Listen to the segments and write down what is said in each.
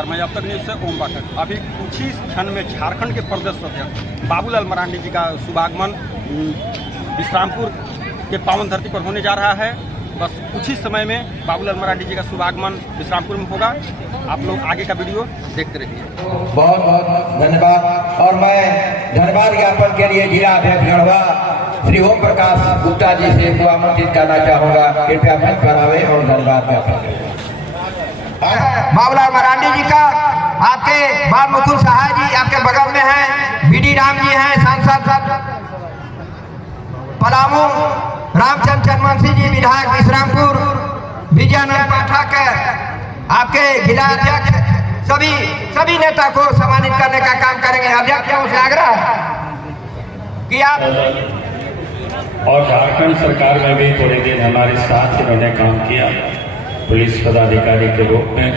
नमस्कार, मैं अब तक न्यूज़ से ओम पाठक। अभी कुछ ही क्षण में झारखंड के प्रदेश अध्यक्ष बाबूलाल मरांडी जी का शुभागमन विश्रामपुर के पावन धरती पर होने जा रहा है। बस कुछ ही समय में बाबूलाल मरांडी जी का शुभागमन विश्रामपुर में होगा। आप लोग आगे का वीडियो देखते रहिए। बहुत बहुत धन्यवाद। और मैं धन्यवाद ज्ञापन के लिए जिला अध्यक्ष गढ़वा श्री ओम प्रकाश गुप्ता जी से को आमंत्रित करना चाहूंगा। कृपया मंच पर आवे और धन्यवाद ज्ञापन करें। बाबूलाल मरांडी जी का आपके बाल मुकुल सहाय जी आपके बगल में हैं, बीडी राम जी हैं, सांसद पलामू रामचंद्र चंद्रवंशी जी विधायक विश्रामपुर, विजयानंद पाठक आपके जिला अध्यक्ष, सभी नेता को सम्मानित करने का काम करेंगे। अध्यक्षों से आग्रह कि आप और झारखंड सरकार में भी थोड़े दिन हमारे साथ इन्होंने काम किया पुलिस पदाधिकारी के रूप में।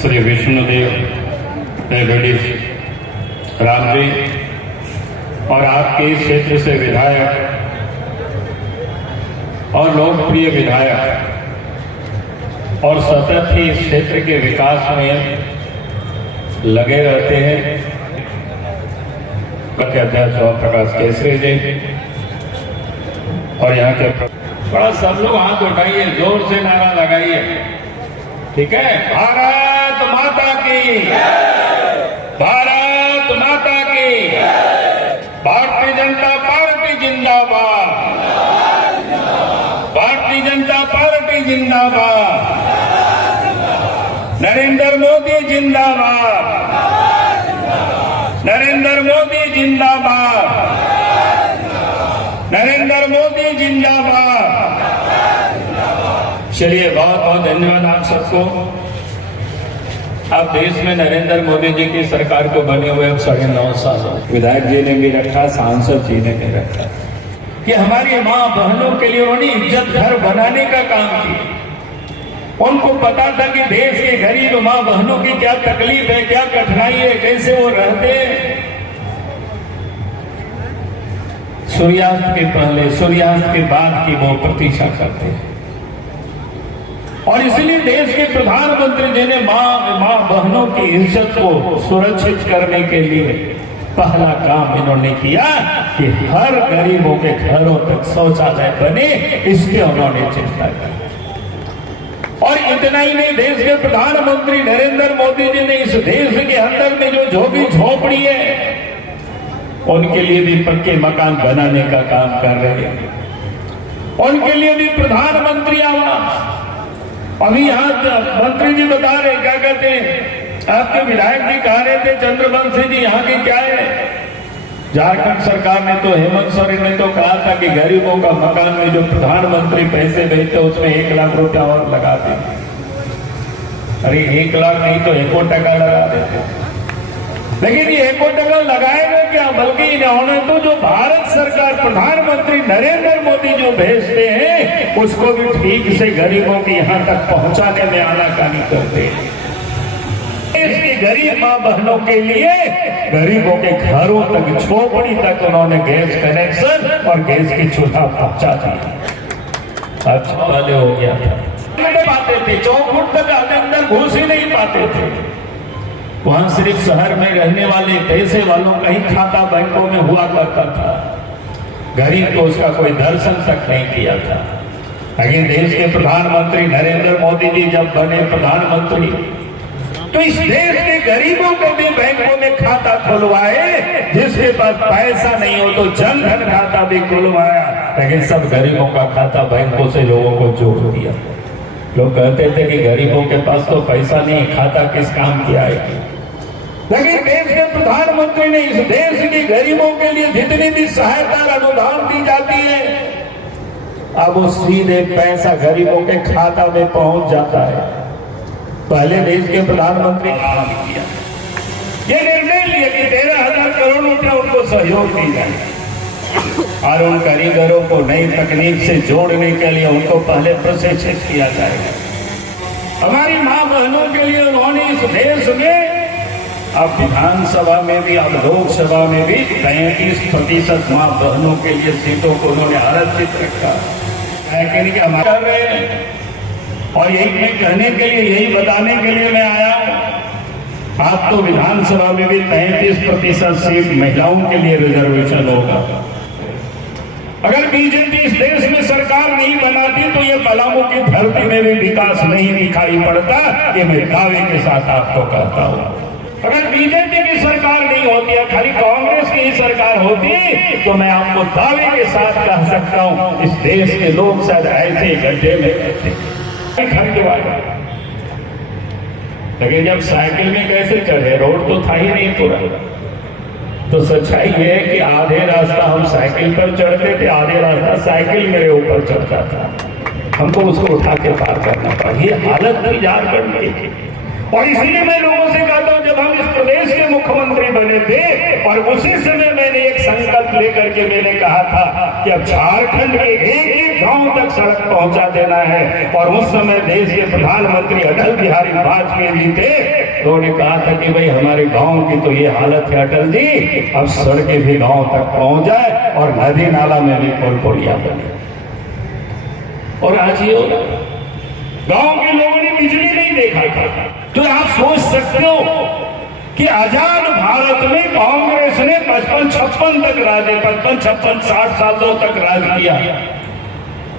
श्री विष्णुदेव राम जी और आपके क्षेत्र से विधायक और लोकप्रिय विधायक और सतत ही इस क्षेत्र के विकास में लगे रहते हैं अध्यक्ष ओम प्रकाश केसरी जी और यहाँ के बड़ा सब लोग हाथ उठाइए, जोर से नारा लगाइए, ठीक है। भारत माता की, भारत माता की, भारतीय जनता पार्टी जिंदाबाद, भारतीय जनता पार्टी जिंदाबाद, नरेंद्र मोदी जिंदाबाद, नरेंद्र मोदी जिंदाबाद, नरेंद्र मोदी जिंदाबाद। चलिए, बहुत बहुत धन्यवाद आप सबको। अब देश में नरेंद्र मोदी जी की सरकार को बने हुए अब 9.5 साल हो। विधायक जी ने भी रखा, सांसद जी ने भी रखा कि हमारी माँ बहनों के लिए उन्होंने इज्जत घर बनाने का काम किया। उनको पता था कि देश के गरीब माँ बहनों की क्या तकलीफ है, क्या कठिनाई है, कैसे वो रहते हैं। सूर्यास्त के पहले, सूर्यास्त के बाद की वो प्रतीक्षा करते हैं और इसलिए देश के प्रधानमंत्री जी ने माँ बहनों की इज्जत को सुरक्षित करने के लिए पहला काम इन्होंने किया कि हर गरीबों के घरों तक शौचालय बने, इसके उन्होंने चिंता की। और इतना ही नहीं, देश के प्रधानमंत्री नरेंद्र मोदी जी ने इस देश के अंदर में जो झोपड़ी झोपड़ी है उनके लिए भी पक्के मकान बनाने का काम कर रहे हैं। उनके लिए भी प्रधानमंत्री आवास। अभी यहाँ मंत्री जी बता रहे, क्या कहते हैं, आपके विधायक जी कह रहे थे चंद्रवंशी जी यहाँ की क्या है। झारखंड सरकार ने तो, हेमंत सोरेन ने तो कहा था कि गरीबों का मकान में जो प्रधानमंत्री पैसे भेजते उसमें 1 लाख रुपया और लगा देते। अरे 1 लाख नहीं तो 1 टका लगा देते। लेकिन ये 1 टका लगाएगा क्या, बल्कि इन्होंने तो जो भारत सरकार प्रधानमंत्री नरेंद्र मोदी जो भेजते हैं उसको भी ठीक से गरीबों के यहाँ तक पहुंचाने में आनाकानी करते हैं। इसकी गरीब माँ बहनों के लिए गरीबों के घरों तक, झोपड़ी तक उन्होंने गैस कनेक्शन और गैस की चूल्हा पहुंचा दिया। अच्छा वाले हो गया था, नहीं पाते थे, 4 फुट तक अंदर घुस ही नहीं पाते थे। वहां सिर्फ शहर में रहने वाले पैसे वालों का ही खाता बैंकों में हुआ करता था, गरीब को उसका कोई दर्शन तक नहीं किया था। लेकिन देश के प्रधानमंत्री नरेंद्र मोदी जी जब बने प्रधानमंत्री तो इस देश के गरीबों को भी बैंकों में खाता खुलवाए। जिसके पास पैसा नहीं हो तो जन धन खाता भी खुलवाया, लेकिन सब गरीबों का खाता बैंकों से लोगों को जोड़ दिया। लोग कहते थे कि गरीबों के पास तो पैसा नहीं, खाता किस काम की आएगी। लेकिन देश के प्रधानमंत्री ने इस देश के गरीबों के लिए जितनी भी सहायता अनुदान दी जाती है, अब वो सीधे पैसा गरीबों के खाता में पहुंच जाता है। पहले देश के प्रधानमंत्री ने किया ये निर्णय लिया कि 13,000 करोड़ रुपया उनको सहयोग दी जाए और उन कारीगरों को नई तकनीक से जोड़ने के लिए उनको पहले प्रशिक्षित किया जाएगा। हमारी माँ बहनों के लिए उन्होंने इस देश में, अब विधानसभा में भी, अब लोकसभा में भी 35% माँ बहनों के लिए सीटों को उन्होंने आरक्षित रखा है। हमारे और यही मैं कहने के लिए, यही बताने के लिए मैं आया हूं। आप तो विधानसभा में भी 33% सीट महिलाओं के लिए रिजर्वेशन होगा। अगर बीजेपी इस देश में सरकार नहीं बनाती तो ये पलामू की धरती में भी विकास नहीं दिखाई पड़ता, ये मैं दावे के साथ आपको कहता हूं। अगर बीजेपी की सरकार नहीं होती है, खाली कांग्रेस की ही सरकार होती, तो मैं आपको दावे के साथ कह सकता हूं इस देश के लोग शायद ऐसे गड्ढे में रहते। लेकिन जब साइकिल में कैसे चढ़े, रोड तो था ही नहीं पूरा, तो सच्चाई है कि आधे रास्ता हम साइकिल पर चढ़ते थे, आधे रास्ता साइकिल मेरे ऊपर चढ़ता था। हमको उसको उठा के पार करना पड़ा। ये हालत थी झारखंड की। और इसीलिए मैं लोगों से कहता हूं, जब हम इस प्रदेश के मुख्यमंत्री बने थे और उसी समय मैंने एक संकल्प लेकर के मैंने कहा था कि अब झारखंड के एक गांव तक सड़क पहुंचा देना है। और उस समय देश के प्रधानमंत्री अटल बिहारी वाजपेयी जी थे, तो उन्होंने कहा था कि भाई हमारे गांव की तो ये हालत है अटल जी, अब सड़कें भी गांव तक पहुंच जाए और नदी नाला में भी पुल पुलिया बने। और आज ये होगा, गांव के लोगों ने बिजली नहीं देखा था। तो आप सोच सकते हो कि आजाद भारत में कांग्रेस ने 55-56 तक राज, 55-56-60 सालों तक राज किया।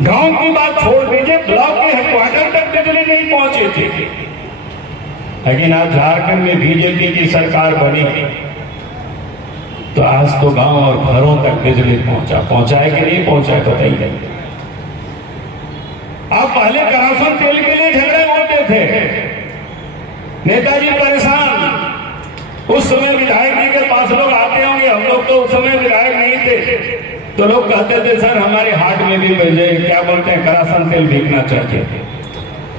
गांव की बात छोड़ दीजिए, ब्लॉक के हेडक्वार्टर तक बिजली नहीं पहुंचे थे। लेकिन आज झारखंड में बीजेपी की सरकार बनी, तो आज तो गांव और घरों तक बिजली पहुंचा है कि नहीं पहुंचा है बताइए। आप पहले करासन तेल के लिए झगड़े होते थे, नेताजी परेशान, उस समय विधायक जी के पास लोग आते होंगे, हम लोग तो उस समय विधायक नहीं थे, तो लोग कहते थे सर हमारे हाट में भी क्या बोलते हैं करासन तेल बिकना चाहिए।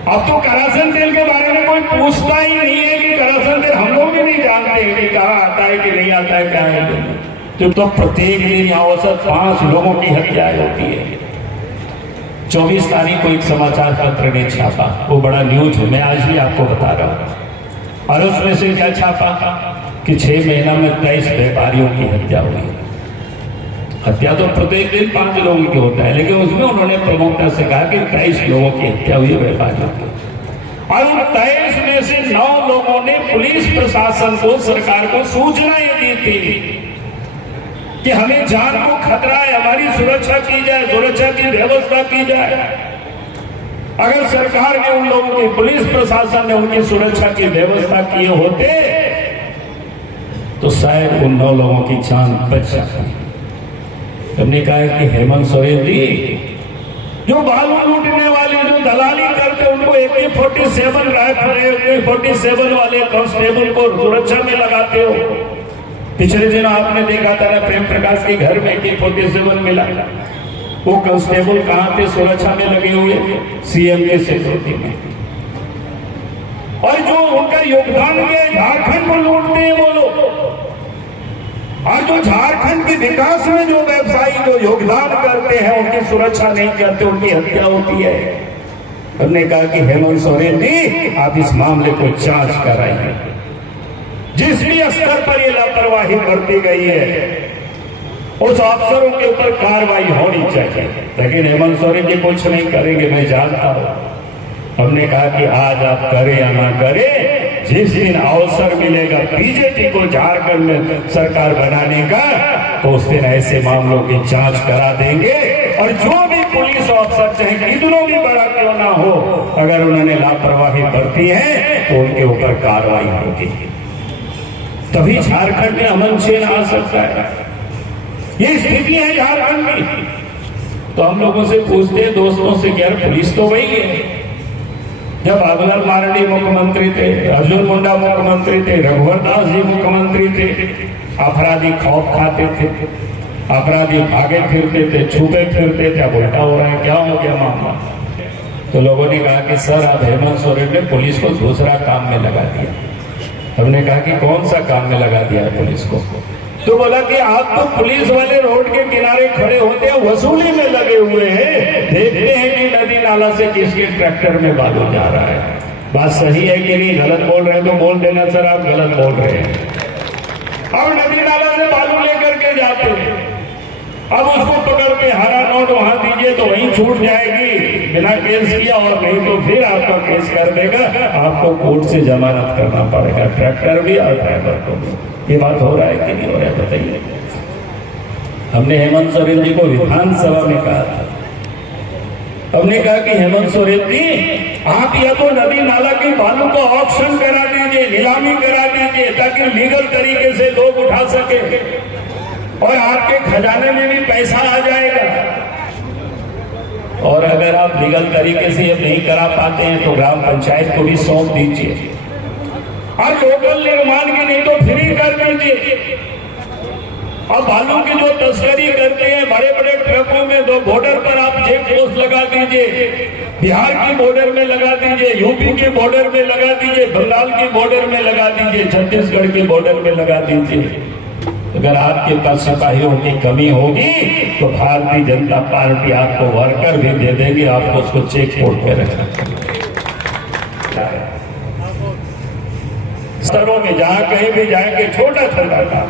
अब तो करासन तेल के बारे में कोई पूछता ही नहीं है कि करासन तेल, हम लोग भी नहीं जानते कि कहाँ आता है कि नहीं आता है, क्या है। तो प्रत्येक दिन औसत 5 लोगों की हत्याएं होती है। 24 तारीख को एक समाचार पत्र ने छापा, वो बड़ा न्यूज है, मैं आज भी आपको बता रहा हूं। और उसमें से क्या छापा कि 6 महीना में 23 व्यापारियों की हत्या हुई। हत्या तो प्रत्येक दिन 5 लोगों की होता है, लेकिन उसमें उन्होंने प्रमुखता से कहा कि 23 लोगों की हत्या हुई है व्यापारियों की। और उन 23 में से 9 लोगों ने पुलिस प्रशासन को, सरकार को सूचनाएं दी थी कि हमें जान को खतरा है, हमारी सुरक्षा की जाए, सुरक्षा की व्यवस्था की जाए। अगर सरकार ने उन लोगों की, पुलिस प्रशासन ने उनकी सुरक्षा की व्यवस्था किए होते तो शायद उन 9 लोगों की जान बच जाती। हमने कहा कि हेमंत सोरेन जी, जो बालू लूटने वाले, जो दलाली करते, उनको AK-47 राइफल, AK-47 वाले कांस्टेबल को सुरक्षा में लगाते हो। पिछले दिन आपने देखा था ना, प्रेम प्रकाश के घर में AK-47 मिला, वो कांस्टेबल कहां थे? सुरक्षा में लगे हुए CM के सिक्योरिटी में। और जो उनका योगदान है, झारखंड को लूटते हैं वो लोग, और जो झारखंड के विकास में जो व्यवसायी जो योगदान करते हैं उनकी सुरक्षा नहीं करते, उनकी हत्या होती है। हमने कहा कि हेमंत सोरेन जी, आप इस मामले को जांच कराइए। जिस भी स्तर पर ये लापरवाही बरती गई है उस अफसरों के ऊपर कार्रवाई होनी चाहिए। लेकिन हेमंत सोरेन जी कुछ नहीं करेंगे, मैं जानता हूं। हमने कहा कि आज आप करें या ना करें, जिस दिन अवसर मिलेगा बीजेपी को झारखंड में सरकार बनाने का, तो उस दिन ऐसे मामलों की जांच करा देंगे। और जो भी पुलिस अफसर चाहे कितनों भी बड़ा क्यों ना हो, अगर उन्होंने लापरवाही बरती है तो उनके ऊपर कार्रवाई होगी। तभी झारखंड में अमन चैन आ सकता है। ये स्थिति है झारखंड की। तो हम लोगों से पूछते हैं, दोस्तों से, यार पुलिस तो वही है। जब बाबूलाल मरांडी मुख्यमंत्री थे, अर्जुन मुंडा मुख्यमंत्री थे, रघुवर दास जी मुख्यमंत्री थे, अपराधी खौफ खाते थे, अपराधी भागे फिरते थे, छुपे फिरते थे। अब उल्टा हो रहा है, क्या हो गया मामला? तो लोगों ने कहा कि सर अब हेमंत सोरेन ने पुलिस को दूसरा काम में लगा दिया। हमने कहा कि कौन सा काम में लगा दिया है पुलिस को? तो बोला कि आप तो पुलिस वाले रोड के किनारे खड़े होते हैं, वसूली में लगे हुए हैं, देखते हैं कि नदी नाला से किसके ट्रैक्टर में बालू जा रहा है। बात सही है कि नहीं? गलत बोल रहे हैं तो बोल देना सर आप गलत बोल रहे हैं। अब नदी नाला से बालू लेकर के जाते हैं, अब उसको पकड़ के हरा नोट वहां दीजिए तो वहीं छूट जाएगी, बिना केस किया, और नहीं तो फिर आपका केस कर देगा, आपको कोर्ट से जमानत करना पड़ेगा, ट्रैक्टर भी और ड्राइवर को भी। ये बात हो रहा है कि नहीं हो रहा है बताइए। हमने हेमंत सोरेन जी को विधानसभा में कहा था, हमने कहा कि हेमंत सोरेन जी आप या तो नदी नाला की बालू को ऑक्शन करा दीजिए, नीलामी करा दीजिए, ताकि लीगल तरीके से लोग उठा सके और आपके खजाने में भी पैसा आ जाएगा। और अगर आप लीगल तरीके से ये नहीं करा पाते हैं तो ग्राम पंचायत को भी सौंप दीजिए, और लोकल निर्माण की नहीं तो फ्री कर दीजिए। अब बालू की जो तस्करी करते हैं बड़े बड़े ट्रकों में, तो बॉर्डर पर आप चेक पोस्ट लगा दीजिए, बिहार की बॉर्डर में लगा दीजिए, यूपी के बॉर्डर में लगा दीजिए, बंगाल की बॉर्डर में लगा दीजिए, छत्तीसगढ़ के बॉर्डर में लगा दीजिए। अगर आपके पास सिपाहियों की कमी होगी तो भारतीय जनता पार्टी आपको वर्कर भी दे देगी, आपको उसको चेक पोस्ट पे रखना। स्तरों में जहां कहीं भी जाएंगे, छोटा छोटा काम,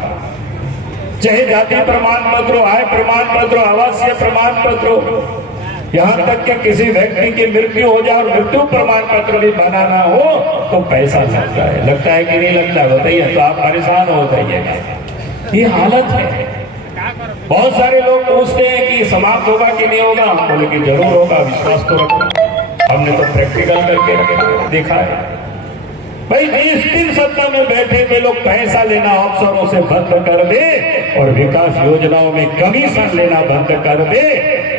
चाहे जाति प्रमाण पत्र, आय प्रमाण पत्र, आवासीय प्रमाण पत्र, यहां तक कि किसी व्यक्ति की मृत्यु हो जाए और मृत्यु प्रमाण पत्र भी बनाना हो तो पैसा लगता है कि नहीं लगता है बताइए। तो आप परेशान हो जाइएगा, ये हालत है। बहुत सारे लोग पूछते हैं कि समाप्त होगा कि नहीं होगा, हम बोले कि जरूर होगा, विश्वास तो रखना। हमने तो प्रैक्टिकल करके देखा है भाई। 20 दिन सत्ता में बैठे थे लोग, पैसा लेना अफसरों से बंद कर दे और विकास योजनाओं में कमीशन लेना बंद कर दे,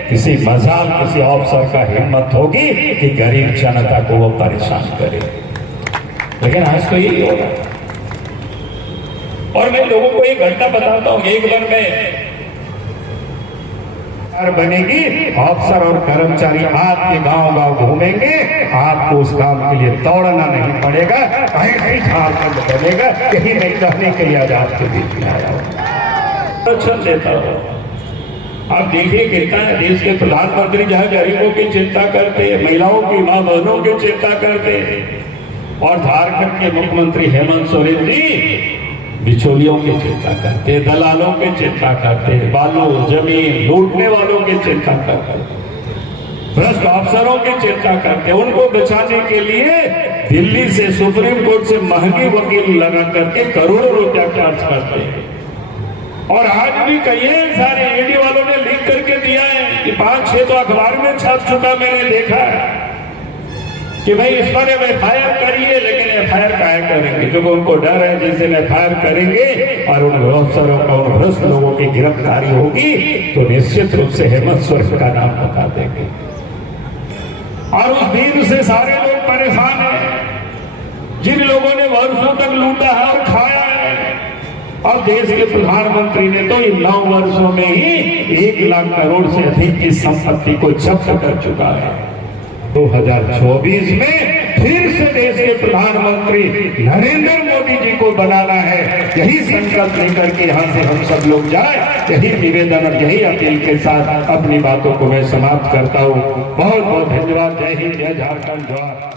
किसी मजाल किसी अफसर का हिम्मत होगी कि गरीब जनता को वो परेशान करे। लेकिन आज तो यही होगा। और मैं लोगों को एक घटना बताता हूं। एक बार मैं बनेगी, अफसर और कर्मचारी आपके गांव गांव घूमेंगे, आपको उस काम के लिए दौड़ना नहीं पड़ेगा, ऐसे झारखंड बनेगा। यही मैं कहने के लिए आज आपके बीच में आया हूं। अच्छा देता हूं, आप देखिए कितना देश के प्रधानमंत्री जहां गरीबों की चिंता करते हैं, महिलाओं की मां बहनों की चिंता करते हैं, और झारखंड के मुख्यमंत्री हेमंत सोरेन जी बिचौलियों की चिंता करते, दलालों की चिंता करते, बालू जमीन लूटने वालों की चिंता करते, भ्रष्ट अफसरों की चिंता करते। उनको बचाने के लिए दिल्ली से सुप्रीम कोर्ट से महंगी वकील लगा करके करोड़ों रुपया चार्ज करते हैं। और आज भी कई सारे ईडी वालों ने लिख करके दिया है कि 5-6 तो अखबार में छप चुका, मैंने देखा है कि भाई इस पर FIR करिए, लेकिन FIR काहे करेंगे, क्योंकि उनको डर है जिस दिन FIR करेंगे और उन अफसरों का, उन भ्रष्ट लोगों की गिरफ्तारी होगी तो निश्चित रूप से हेमंत सोरेन का नाम बता देंगे। और उस दिन से सारे लोग परेशान हैं, जिन लोगों ने वर्षों तक लूटा है और खाया है। और देश के प्रधानमंत्री ने तो इन 9 वर्षों में ही 1 लाख करोड़ से अधिक की संपत्ति को जब्त कर चुका है। 2024 में फिर से देश के प्रधानमंत्री नरेंद्र मोदी जी को बनाना है। यही संकल्प लेकर के यहाँ से हम सब लोग जाए, यही निवेदन और यही अपील के साथ अपनी बातों को मैं समाप्त करता हूँ। बहुत बहुत धन्यवाद। जय हिंद, जय झारखंड, जय